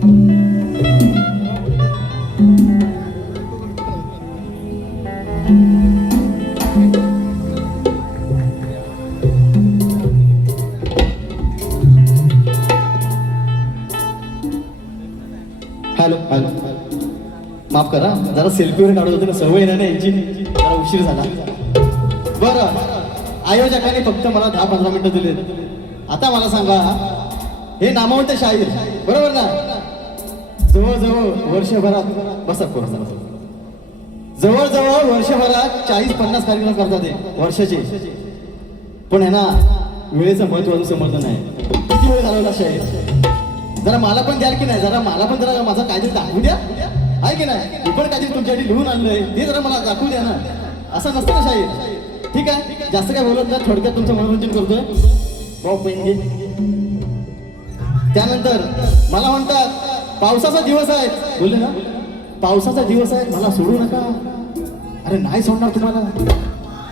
Hello hello, माफ करा, जरा सेल्फी वगैरे काढत होते ना, सवय नाही ना यांची, जरा उशीर झाला. बरं, आयोजकांनी फक्त मला 10-15 मिनिटं दिले. आता मला सांगा, हे नामवंत शाहीर बरोबर ना, जवळजवळ वर्षभरात बसा जवळजवळ वर्षभरात 40-50 कार्यक्रम करतात ते वर्षाचे, पण आहे ना वेळेचं महत्व अजून समजलं नाही. किती वेळ घालवला शाहीर, जरा मला पण द्याल की नाही, जरा मला पण जरा माझा काहीतरी दाखवू द्या, आहे की नाही. मी पण काहीतरी तुमच्यासाठी लिहून आणलंय, ते जरा मला दाखवू द्या ना. असं नसतं ना शाहीर. ठीक आहे, जास्त काय बोलत नाही, थोडक्यात तुमचं मनोरंजन करतोय. त्यानंतर मला म्हणतात पावसाचा दिवस आहे, बोलले ना पावसाचा दिवस आहे, मला सोडू नका. अरे नाही सोडणार तुम्हाला,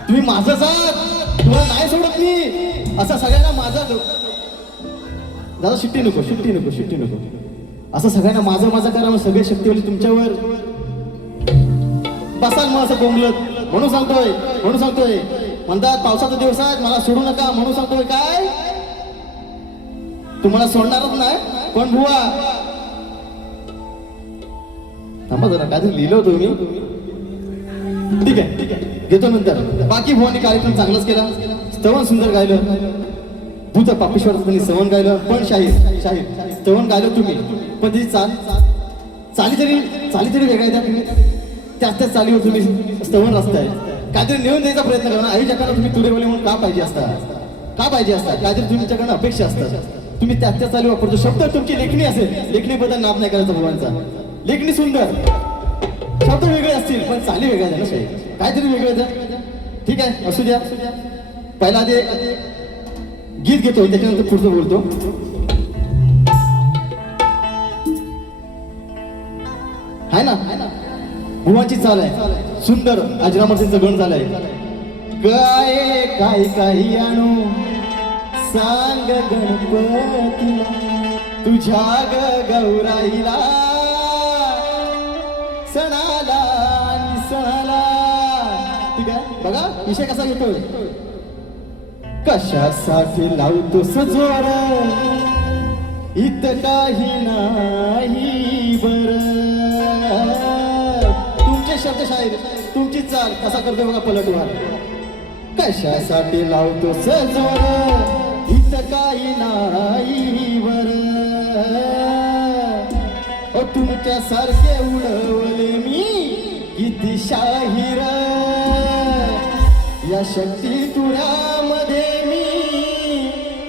तुम्ही माझंच आहात, तुम्हाला नाही सोडत मी. असं सगळ्यांना माझा दादा शिट्टी नको असं सगळ्यांना माझं करा, मग सगळे शक्तीवाली तुमच्यावर बसाल मग असं बोंबलत. म्हणून सांगतोय म्हणतात पावसाचा दिवस आहे, मला सोडू नका. म्हणून सांगतोय काय, तुम्हाला सोडणारच नाही. पण बुवा थांबा जरा, काय लिहिलं होतं मी. ठीक आहे घेतो नंतर. बाकी बुवानी कार्यक्रम चांगलाच केला, स्तवन सुंदर गायलं, भूत पापेश्वर त्यांनी स्तवन गायलं. पण शाहीर स्तवन गायलं तुम्ही, पण ती चाली तरी वेगळा द्या. तुम्ही त्याच चालीवर तुम्ही स्तवन रचताय, काहीतरी नेऊन द्यायचा प्रयत्न करा. आई जगाला तुम्ही तुरेवले म्हणून का पाहिजे असतात, काहीतरी तुमच्याकडनं अपेक्षा असतात. तुम्ही त्या चाली वापरतो. शब्द तुमची लेखणी असेल, लेखणीबद्दल नाद नाही करायचा भगवानचा. लेखणी सुंदर, शब्द वेगळे असतील पण चाली वेगळ्या द्या ना शाहीर, काहीतरी वेगळं द्या. ठीक आहे, असू द्या. पहिला ते गीत घेतो, त्याच्यानंतर पुढचं बोलतो. हाय ना भुवाची चाल आहे सुंदर, अजरामतीचं गण झालंय. काय काय काही आणू सांग गणपतीला, तुझ्या गौराईला, सणाला. ठीक आहे, बघा विषय कसा घेतोय. कशासाठी लावतो सजोर, इत काही नाही बर. तुमचे शब्द शाहीर, तुमची चाल कसा करतोय बघा पलटवार. कशासाठी लावतो सजोर, इत काही नाही बर. तुमच्या सारखे उडवले मी किती शाहीर, या शक्ती तुऱ्यामध्ये मी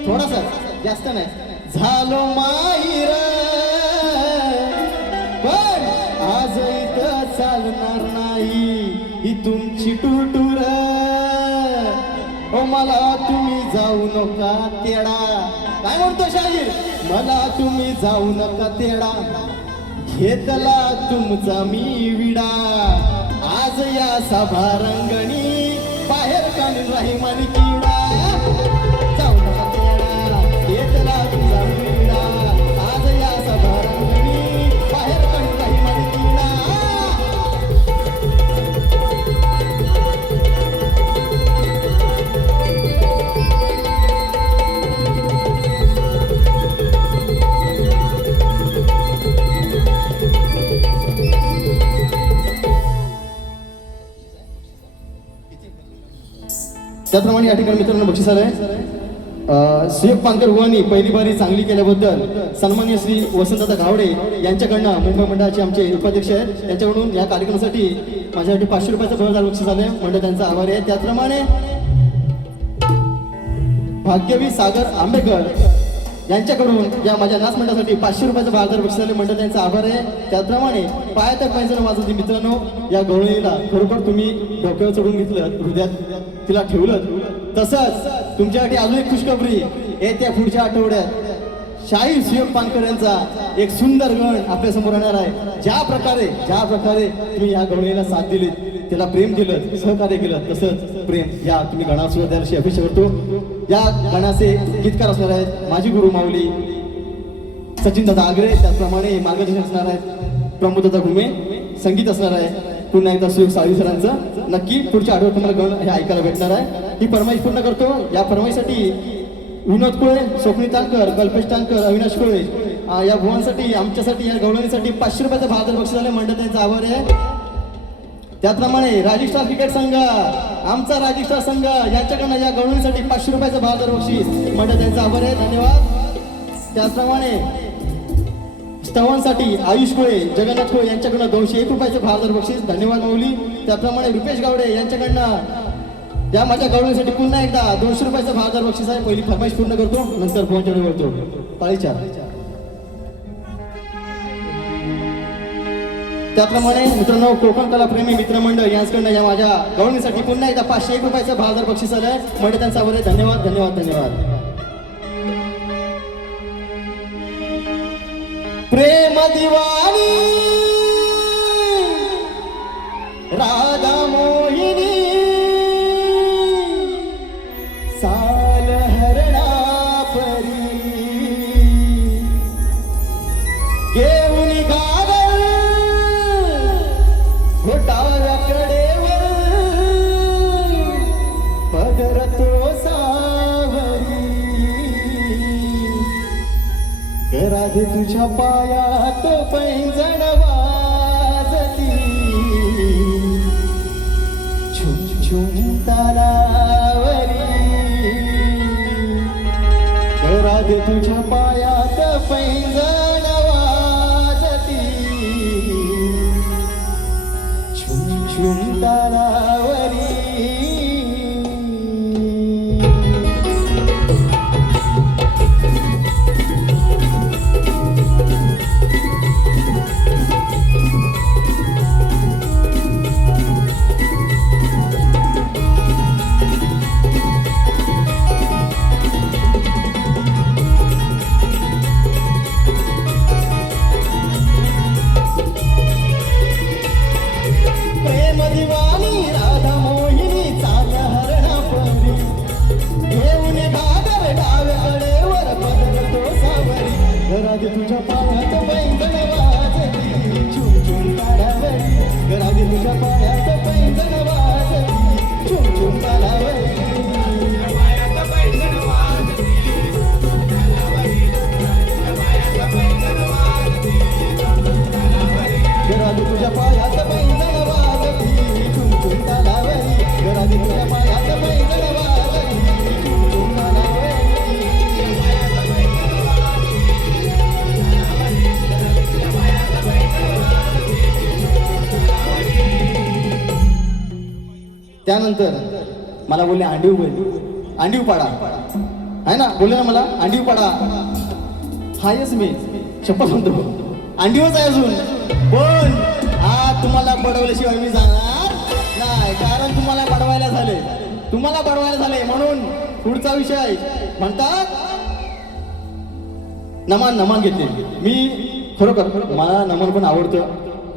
थोडासा जास्त नाही झालो माहीर. पण आज इथं चालणार नाही ही तुमची टुटूर. ओ मला तुम्ही जाऊ नका तेडा, काय म्हणतो शाहीर, मला तुम्ही जाऊ नका तेडा, घेतला तुमचा मी विडा. आज या सभा रंगणी बाहेर काढून राही मन किडा. जाऊ नका तेडा, घेतला तुमचा मी विडा. आज या सभा रंगणी बाहेर काढून राही मन किडा. त्याप्रमाणे या ठिकाणी मित्रांनो बक्षीस आलंय. सुयोग पानकर हुआनी पहिली बारी चांगली केल्याबद्दल सन्माननीय श्री वसंतदादा गावडे यांच्याकडनं, मुंबई मंडळाचे आमचे उपाध्यक्ष आहेत, यांच्याकडून या कार्यक्रमासाठी माझ्यासाठी 500 रुपयाचं भरदार बक्षीस आलंय. मंडळ त्यांचा आभारी आहे. त्याचप्रमाणे भाग्यवी सागर आंबेकर यांच्याकडून या माझ्या नाच मंडळासाठी 500 रुपयाचं भरदार बक्षीस आले. मंडळ त्यांचा आभार आहे. त्याचप्रमाणे पायातक पैंजण वाजवते मित्रांनो, या गवळीला खरोखर तुम्ही डोक्यावर चढून घेतलं, हृदयात तिला ठेवलं. तसंच तुमच्यासाठी अजून एक खुशखबरी, येत्या पुढच्या आठवड्यात शाहीर सुयोग पानकर यांचा एक सुंदर गण आपल्या समोर येणार आहे. ज्या प्रकारे तुम्ही या गवळीला साथ दिली, त्याला प्रेम दिलं, सहकार्य केलं, तसंच प्रेम या तुम्ही गणावर सुद्धा द्यायला अशी अपेक्षा करतो. या गणाचे गीतकार असणार आहेत माझी गुरु माऊली सचिन दादा आगरे, त्याचप्रमाणे मार्गदर्शन असणार आहे प्रमोद दादा घुमे, संगीत असणार आहे पुन्हा एकदा सुयोग साळवी सरांचं. नक्की पुढच्या आठवड्यात तुम्हाला गण हे ऐकायला भेटणार आहे. ही फरमाईश पूर्ण करतो. या फरमाईसाठी विनोद कुळे, स्वप्नी तांकर, कल्पेश तांकर, अविनाश कुळे या भुवांसाठी, आमच्यासाठी, या गवळणीसाठी 500 रुपयाचं भारत बक्षीस झालं. मंडळ त्यांचा आभार आहे. त्याचप्रमाणे राजस्थान क्रिकेट संघ, आमचा राजस्थान संघ यांच्याकडनं या गवळणीसाठी 500 रुपयाचं भारत बक्षीस. मंडळ त्यांचा आभार आहे. धन्यवाद. त्याचप्रमाणे स्तवांसाठी आयुष कोळे, जगन्नाथ कोळे यांच्याकडनं 201 रुपयाचं भारत बक्षीस. धन्यवाद माऊली. त्याप्रमाणे रुपेश गावडे यांच्याकडनं या माझ्या गवळणीसाठी पुन्हा एकदा 200 रुपयाचं भारत बक्षीस आहे. पहिली फरमाईश पूर्ण करतो, नंतर फोनच्याकडे वळतो. पाळीचार. त्याप्रमाणे मित्रांनो कोकण कला प्रेमी मित्रमंडळ यांच्याकडनं या माझ्या गवळणीसाठी पुन्हा एकदा 501 रुपयाचं भारत बक्षीस आलंय. म्हणजे त्यांचा आभार आहे. धन्यवाद धन्यवाद धन्यवाद. प्रेम दिवाणी राधा मोहिनी साल हरणा परी घेऊन गागल घोटाळ्या कडेवर पदर तो सावरी राधे तुझ्या पायात पैंजण वाजती झुम झुम तालावरी राधे तुझ्या पायात पैंजण वाजती झुम झुम तालावरी. राधे तुझ्या पायात पैंजण वाजती झुम झुम तालावरी राधे तुझ्या पायात पैंजण वाजती झुम झुम तालावरी राधे तुझ्या पायात पैंजण वाजती झुम झुम तालावरी राधे तुझ्या पायात पैंजण वाजती झुम झुम तालावरी. त्यानंतर मला बोलले अंडीव बैल, अंडीव पाडा आहे ना, बोलले ना मला अंडीव पाडा. हायच मी शपथ म्हणतो अंडीवच आहे अजून, पण हा तुम्हाला पडवल्याशिवाय मी जाणार नाही. कारण तुम्हाला पडवायला झाले म्हणून पुढचा विषय म्हणतात नमन घेते. मी खरोखर मला नमन पण आवडतं,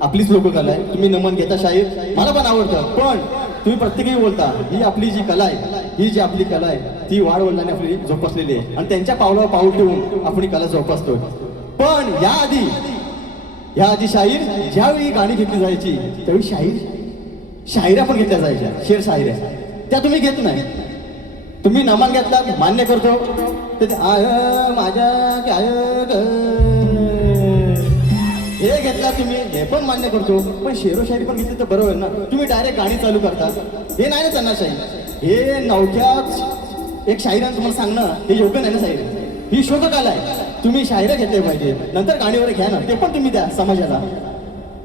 आपलीच लोक कला आहे. तुम्ही नमन घेता शाहीर, मला पण आवडतं. पण तुम्ही प्रत्येकी बोलता ही आपली जी कला आहे, ही जी आपली कला आहे ती वाढवडिलांनी आपली जोपासलेली आहे आणि त्यांच्या पावलावर पाऊल ठेवून आपण कला जोपासतोय. पण याआधी शाहीर ज्यावेळी गाणी घेतली जायची त्यावेळी शाहिऱ्या पण घेतल्या जायच्या, शेर शाहिऱ्या त्या तुम्ही घेत नाही. तुम्ही नमन घेतला मान्य करतो, ते आय माझ्या काय हे घेतला तुम्ही, हे पण मान्य करतो. पण शेरो शायरी पण घेतली तर बरोबर ना. तुम्ही डायरेक्ट गाणी चालू करता, हे नाही ना चालणार शाहीर. हे नवख्यात एक शाहिरानं तुम्हाला सांगणं हे योग्य नाही ना. शाहीर ही शोधकला आहे, तुम्ही शाहिरा घेतले पाहिजे, नंतर गाणीवर घ्या ना, ते पण तुम्ही द्या समाजाला.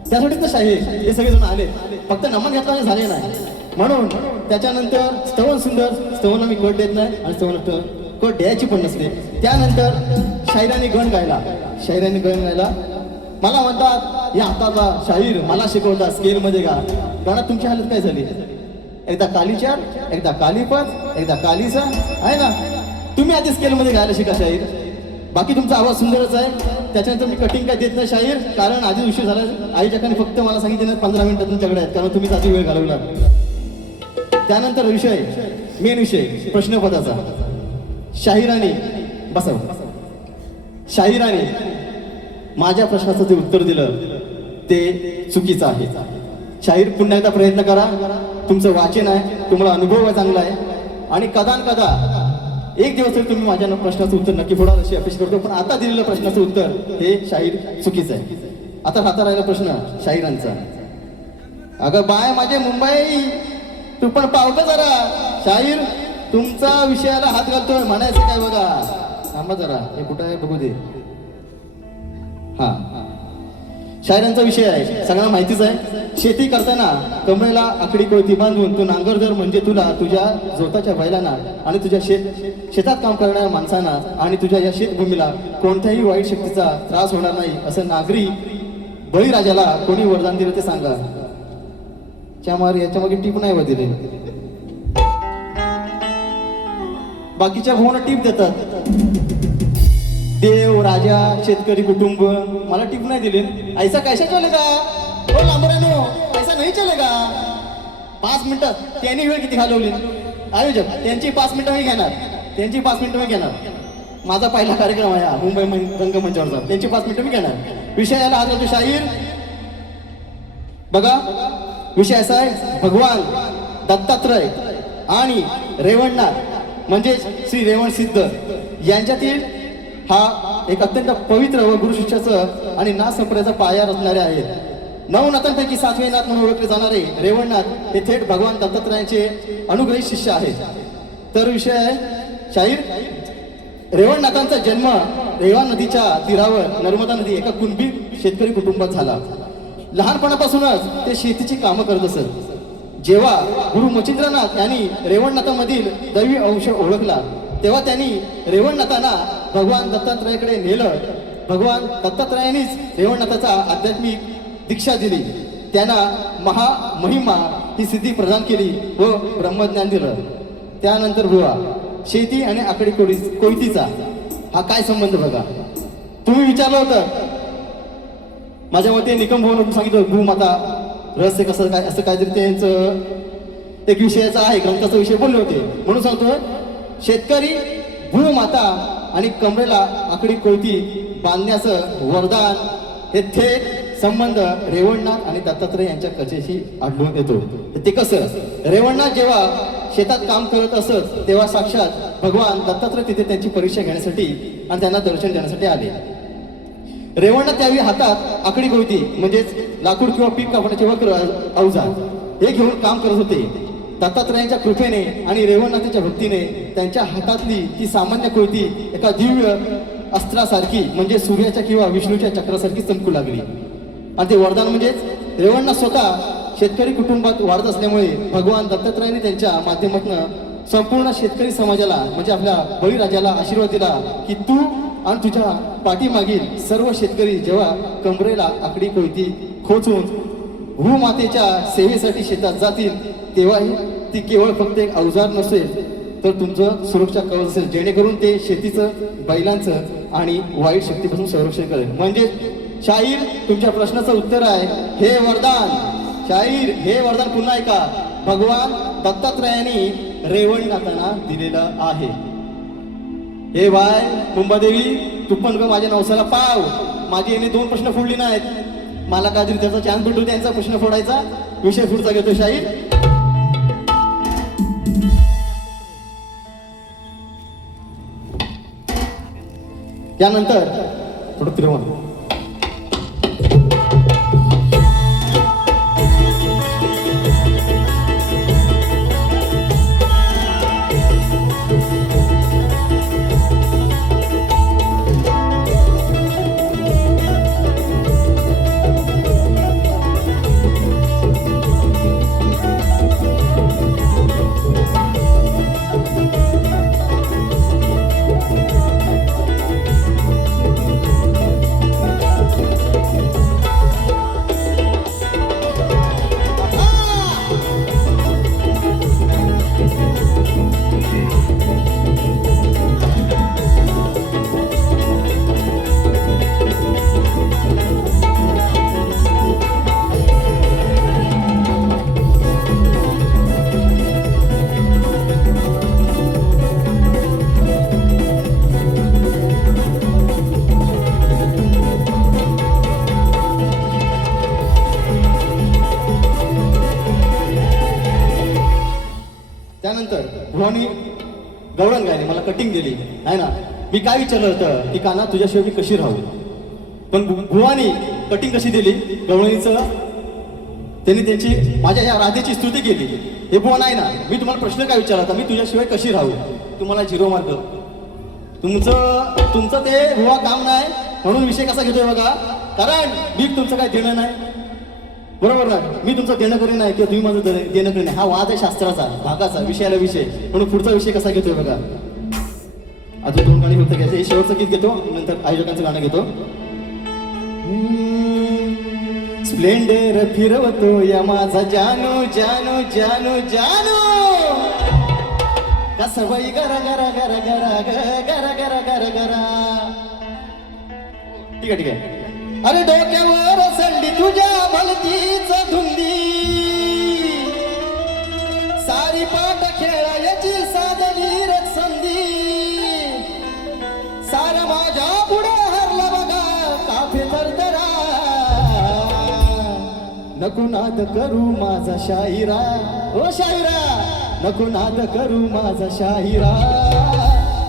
त्यासाठीच तर शाहीर हे सगळेजण आले, फक्त नमन घेतला झाले नाही. म्हणून त्याच्यानंतर स्तवन सुंदर, स्तवन आम्ही कट देत नाही आणि स्तवन कट द्यायची पण नसते. त्यानंतर शाहिराने गण गायला मला म्हणतात या हाताचा शाहीर मला शिकवता स्केलमध्ये गा. गाण्यात तुमची हालत काय झाली, एकदा कालीचार, एकदा कालीपद, एकदा कालीसा आहे ना. तुम्ही आधी स्केलमध्ये गायला शिका शाहीर, बाकी तुमचा आवाज सुंदरच आहे. त्याच्यानंतर मी कटिंग काय देत नाही शाहीर, कारण आधी उशीर झाला. आईच्याकडे फक्त मला सांगितलं 15 मिनिटं तुमच्याकडे आहेत, कारण तुम्हीच आधी वेळ घालवला. त्यानंतर मेन विषय प्रश्नपदाचा. शाहिराने माझ्या प्रश्नाचं जे उत्तर दिलं ते चुकीचं आहे. शाहीर पुन्हा एकदा प्रयत्न करा. तुमचं वाचन आहे, तुम्हाला अनुभव आहे चांगला आहे आणि कदान कदा एक दिवस तरी तुम्ही माझ्या प्रश्नाचं उत्तर नक्की फोडाल अशी अपेक्षा करतो. पण आता दिलेलं प्रश्नाचं उत्तर हे शाहीर चुकीचं आहे. आता हातात राहिला प्रश्न शाहिरांचा. अगं बाय माझे मुंबई तू पण पाव का जरा. शाहीर तुमचा विषयाला हात घालतोय म्हणायचं काय बघा. थांबा जरा, हे कुठं आहे बघू दे. हा, शाहिरांचा विषय आहे, सगळ्यांना माहितीच आहे. शेती करताना कमरेला आकडी कोळती बांधून तू नांगरधर म्हणजे तुला तुझ्या जोताच्या बैलांना आणि तुझ्या शेतात काम करणाऱ्या माणसांना आणि तुझ्या या शेतभूमीला कोणत्याही वाईट शक्तीचा त्रास होणार नाही असं नागरी बळीराजाला कोणी वरदान दिलं ते सांगा. याच्या मागे टीप नाही व दिले. बाकीच्या भावना टीप देतात. देव, राजा, शेतकरी, कुटुंब. मला टिप नाही दिली. ऐसा कैसा चलेगा हो लांबरानो, ऐसा नाही चलेगा. 5 मिनिटं त्यांनी वेळ किती घालवली आयोजक. त्यांची 5 मिनिटं मी घेणार, त्यांची 5 मिनिटं मी घेणार. माझा पहिला कार्यक्रम आहे मुंबई रंगमंचावरचा. त्यांची 5 मिनिटं मी घेणार. विषयाला हात घालतो शाहीर. बघा विषय असा आहे, भगवान दत्तात्रय आणि रेवणनाथ म्हणजे श्री रेवण सिद्ध यांच्यातील हा एक अत्यंत पवित्र व गुरु शिष्याचं आणि नाथ संप्रदायाचा पाया रचणारे आहेत. 9 नाथांपैकी 7वे नाथ म्हणून ओळखले जाणारे रेवणनाथ हे थेट भगवान दत्तात्रयांचे अनुग्रही शिष्य आहेत. तर विषय आहे शाहीर. रेवणनाथांचा जन्म रेवा नदीच्या तीरावर नर्मदा नदी एका कुणबी शेतकरी कुटुंबात झाला. लहानपणापासूनच ते शेतीची कामं करत असत. जेव्हा गुरु मच्छिंद्रनाथ यांनी रेवणनाथामधील दैवी अंश ओळखला तेव्हा त्यांनी रेवणनाथांना भगवान दत्तात्रयाकडे नेलं. भगवान दत्तात्रयांनीच रेवणनाथाचा आध्यात्मिक दीक्षा दिली. त्यांना महामहिमा ही सिद्धी प्रदान केली व ब्रह्मज्ञान दिलं. त्यानंतर बुवा शेती आणि आकडी कोयतीचा हा काय संबंध बघा. तुम्ही विचारलं होतं माझ्या मते निकम भवन सांगितलं भूमाता रहस्य कसं काय असं काहीतरी त्यांचं एक विषयाचा आहे, ग्रंथाचा विषय बोलले होते. म्हणून सांगतो शेतकरी भूमाता आणि कमरेला आकडी कोयती बांधण्याचं वरदान हे थेट संबंध रेवणनाथ आणि दत्तात्रय यांच्या कथेशी आढळून येतो. ते कसं, रेवणनाथ जेव्हा शेतात काम करत असत तेव्हा साक्षात भगवान दत्तात्रय तिथे त्यांची परीक्षा घेण्यासाठी आणि त्यांना दर्शन देण्यासाठी आले. रेवणनाथ त्यावेळी हातात आकडी कोयती म्हणजेच लाकूड किंवा पीक कापण्याचे वक्र अवजार हे घेऊन काम करत होते. दत्तात्रयांच्या कृपेने आणि रेवणनाथाच्या भक्तीने त्यांच्या हातातली ती सामान्य कोयती एका दिव्य अस्त्रासारखी म्हणजे सूर्याच्या किंवा विष्णूच्या चक्रासारखी चमकू लागली. आणि ते वरदान म्हणजेच रेवणनाथ स्वतः शेतकरी कुटुंबात वाढत असल्यामुळे भगवान दत्तात्रयाने त्यांच्या माध्यमातून संपूर्ण शेतकरी समाजाला म्हणजे आपल्या बळीराजाला आशीर्वाद दिला की तू आणि तुझ्या पाठीमागील सर्व शेतकरी जेव्हा कमरेला आकडी कोयती खोचून भूमातेच्या सेवेसाठी शेतात जातील तेव्हाही ती केवळ फक्त एक अवजार नसेल तर तुमचं सुरक्षा कवच असेल, जेणेकरून ते शेतीचं, बैलांचं आणि वाईट शक्तीपासून संरक्षण करेल. म्हणजे शाहीर तुमच्या प्रश्नाचं उत्तर आहे हे वरदान. शाहीर हे वरदान पुन्हा ऐका, भगवान दत्तात्रयाने रेवणनाथांना दिलेलं आहे. हे बाय मुंबादेवी तू पण ग माझ्या नवसाला पाव. माझी याने 2 प्रश्न फोडली नाहीत. मला काहीतरी त्याचा चान्स भेटू त्यांचा प्रश्न फोडायचा. विषय पुढचा घेतो शाहीर. त्यानंतर थोडं फिरवून भुवानी गवळण गायली, मला कटिंग दिली आहे ना. मी काय विचारलं होतं की काना तुझ्याशिवाय मी कशी राहू, पण भुवानी कटिंग कशी दिली गवळणीचं, त्यांनी त्यांची माझ्या या राधेची स्तुती केली. हे बुवा नाही ना, मी तुम्हाला प्रश्न काय विचारला होता, मी तुझ्याशिवाय कशी राहू, तुम्हाला 0 मार्क. तुमचं ते बुवा काम नाही म्हणून विषय कसा घेतोय बघा, कारण मी तुमचं काय देणं नाही, बरोबर ना. मी तुमचं देणं करी नाही किंवा तुम्ही माझं देणं करी नाही, हा वाद आहे शास्त्राचा, भागाचा, विषयाला विषय. म्हणून पुढचा विषय कसा घेतोय बघा. अजून 2 गाणी होतं घ्यायचं, हे शेवटचं गीत घेतो, नंतर आयोजकांचं गाणं घेतो. स्प्लेंडर फिरवतो या माझा जानू जानू जानू जानू, कसा बाई गरा गरा गरा गरा गरा गरा गरा गरा. ठीक आहे ठीक आहे. अरे डोक्यावर संडी तुझ्या भलतीच धुंदी, सारी पाठ खेळायची साधली रक्षंदी, सारा माझ्या पुढे हरला बघा काफे तरतरा. नको नाद करू माझा शाहिरा, ओ शाहिरा, नको नाद करू माझा शाहिरा,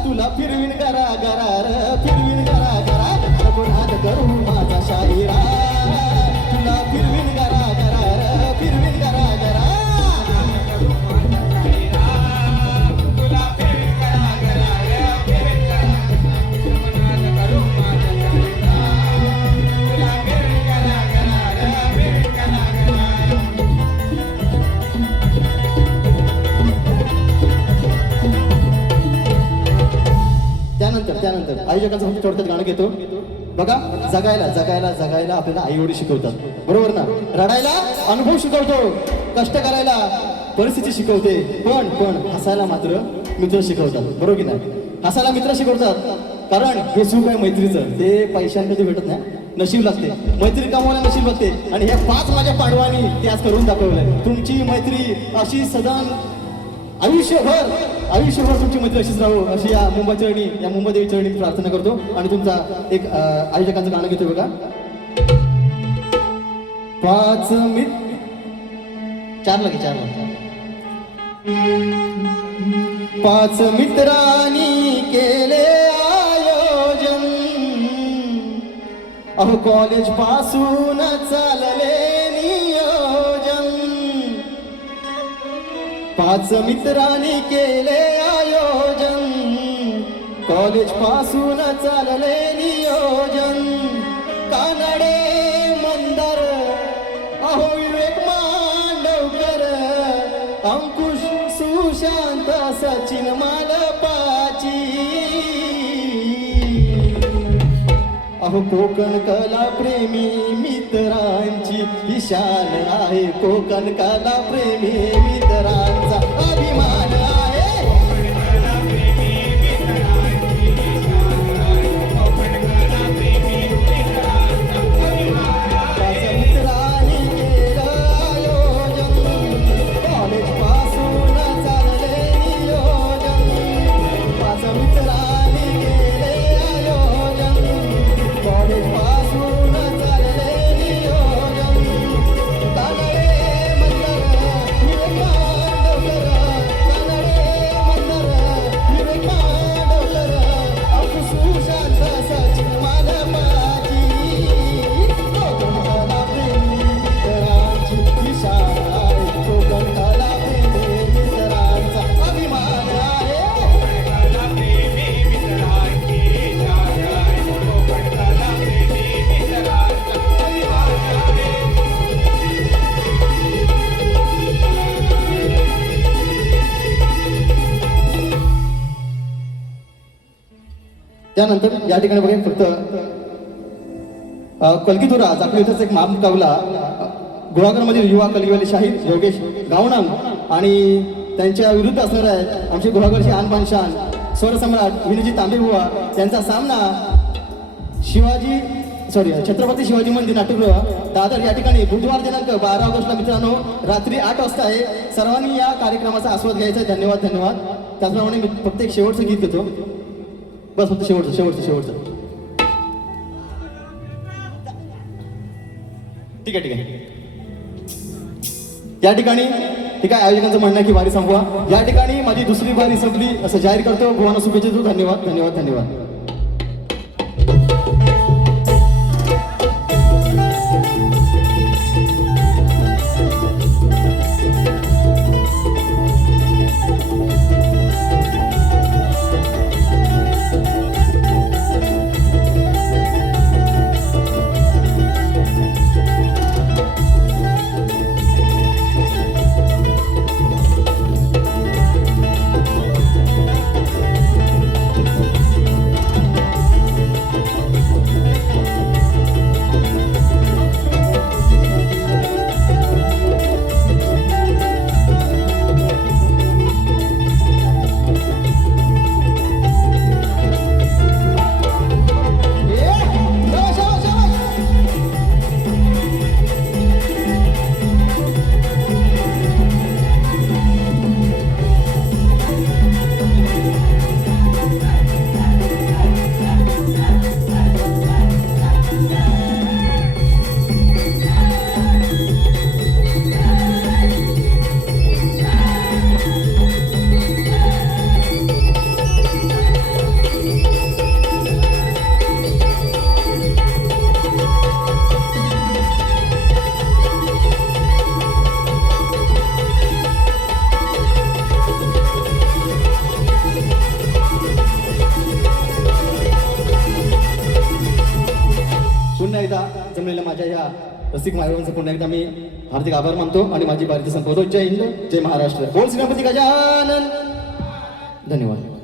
तुला फिरवीन गरा गरा र फिरवीन गरा गरा. नको नाद करू माझा शाहिरा, तुला फिरवीन गरा गरा र फिरवीन गरा गरा. त्यानंतर आयोजकांचं फक्त थोडक्यात गाणं घेतो बघा. जगायला जगायला जगायला आपल्याला आई वडील शिकवतात, बरोबर ना. रडायला अनुभव शिकवतो, कष्ट करायला परिस्थिती शिकवते, पण हसायला मात्र मित्र शिकवतात, बरोबर की नाही. हसायला मित्र शिकवतात, कारण हे सुख आहे मैत्रीचं, ते पैशांमध्ये भेटत नाही, नशीब लागते. मैत्री कमवायला नशीब लागते, आणि हे 5 माझ्या पांडवांनी ते आज करून दाखवलंय. तुमची मैत्री अशी सदन आयुष्यभर तुमची मैत्री अशीच राहू, अशी या मुंबई चरणी, या मुंबई देवी चरणी प्रार्थना करतो. आणि तुमचा एक आयोजकांचं गाणं घेतो बघा. 5 मित्रांनी केले आयोजन, अहो कॉलेज पासून चालले नियोजन. 5 मित्रांनी केले आयोजन, कॉलेज पासून चालले नियोजन. कानडे मंदार, अहो विवेक मांडवकर, अंकुश सुशांत सचिन मालपाची, अहो कोकण कला प्रेमी मित्रांची ही शान आहे, कोकण कला प्रेमी मित्रांचा अभिमान आहे. त्यानंतर या ठिकाणी बघा फक्त कलगीधुरा जाकली इथंच एक महामुकाबला गुहागरमधील युवा कलगीवाले शाहीर योगेश गावणम आणि त्यांच्या विरुद्ध असणार आहे आमचे गुहागरचे आणबान शान स्वरसम्राट विनयजी तांबेबुवा. त्यांचा सामना छत्रपती शिवाजी मंदिर नाट्यगृह दादर या ठिकाणी बुधवार दिनांक 12 ऑगस्टला मित्रांनो रात्री 8 वाजता आहे. सर्वांनी या कार्यक्रमाचा आस्वाद घ्यायचा. धन्यवाद धन्यवाद. त्याचप्रमाणे मी फक्त एक शेवटचं गीत घेतो, बस फक्त शेवटचं. ठीक आहे. या ठिकाणी ठीक आहे, आयोजकांचं म्हणणं आहे की वारी संपवा. या ठिकाणी माझी दुसरी वारी संपली असं जाहीर करतो. भगवान शुभेच्छा देतो. धन्यवाद धन्यवाद धन्यवाद. पुन्हा एकदा जमलेल्या माझ्या या रसिक मायबांचा पुन्हा एकदा मी हार्दिक आभार मानतो आणि माझी बारीची संपवतो. जय हिंद, जय महाराष्ट्र. बोल श्रीपती गजानन. धन्यवाद.